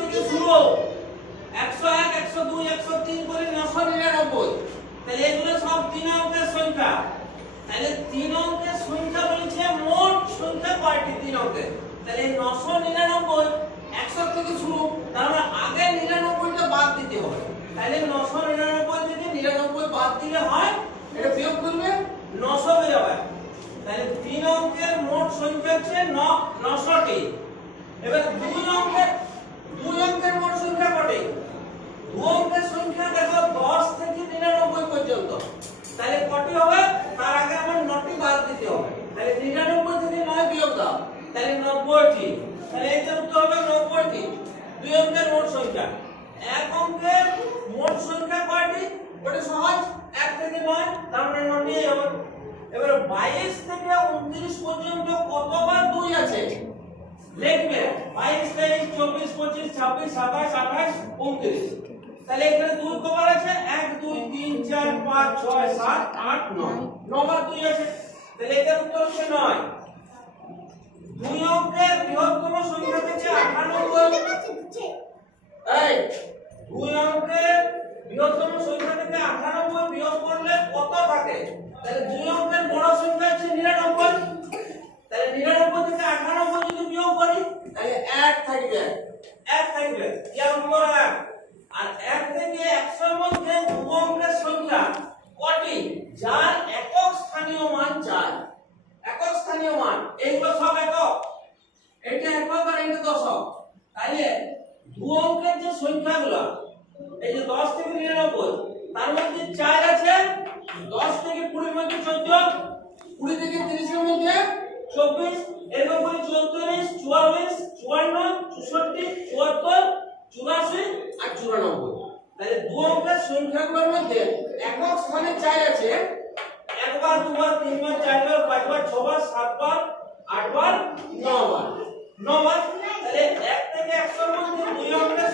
থেকে শুরু 101 102 103 করে 999। তাহলে এগুলো সব 3 অঙ্কের সংখ্যা। তাহলে 3 অঙ্কের সংখ্যা বলছে মোট সংখ্যা কয়টি 3 অঙ্কের। তাহলে 999 100 থেকে শুরু, তার মানে আগে 99টা বাদ দিতে হবে। তাহলে 999 থেকে 99 বাদ দিলে হয়, এটা বিয়োগ করবে 900 বের হবে। তাহলে 3 অঙ্কের মোট সংখ্যা হচ্ছে 900টি। এবার 2 অঙ্কের মোট সংখ্যা কয়টি? 2 অঙ্কের সংখ্যা দেখো 10 থেকে 99 পর্যন্ত। তাহলে কয়টি হবে? তার আগে আমার 9টি বাদ দিতে হবে। তাহলে 99 থেকে 9 বিয়োগ দাও, তাহলে 90টি। তাহলে এর উত্তর হবে 90টি 2 অঙ্কের মোট সংখ্যা। 1 অঙ্কের মোট সংখ্যা কয়টি? ওটা সহজ, 1 থেকে 9, তার মানে 9টি হবে। এবার 22 থেকে 29 পর্যন্ত কতবার 2 আছে লিখবে। 22 23 24 25 26 27 28 29। তাহলে এখানে 2 কবার আছে? 1 2 3 4 5 6 7 8 9, 9 বার 2 আছে। তাহলে এটার উত্তর হচ্ছে 9। 2 অঙ্কের বৃহত্তম সংখ্যা থেকে 98, এই 2 অঙ্কের বৃহত্তম সংখ্যা থেকে 98 বিয়োগ করলে কত থাকে? তাহলে 2 অঙ্কের বড় সংখ্যা হচ্ছে 99। তাহলে 99 থেকে 98 যদি বিয়োগ করি তাহলে 1 থাকবে, 1 থাকবে, এর উপর 1। আর 1 থেকে 100 এর মধ্যে 2 অঙ্কের সংখ্যা কয়টি যার একক স্থানীয় মান 4? একক স্থানীয় মান এইগুলো সব একক, এটা একক আর এটা দশক। তাহলে 2 অঙ্কের যে সংখ্যাগুলো, এই যে 10 থেকে 99, তার মধ্যে 4 আছে। 10 থেকে 20 এর মধ্যে 14, 20 থেকে 30 এর মধ্যে 24, এরকম করে 34 44 54 64 74 84 আর 94। তাহলে 2 অঙ্কের সংখ্যাগুলোর মধ্যে একক স্থানে 4 আছে। 1 বার 2 বার 3 বার 4 বার 5 বার 6 বার 7 বার 8 বার 9 বার 9 বার। তাহলে 1 থেকে 100 এর মধ্যে 2 অঙ্কের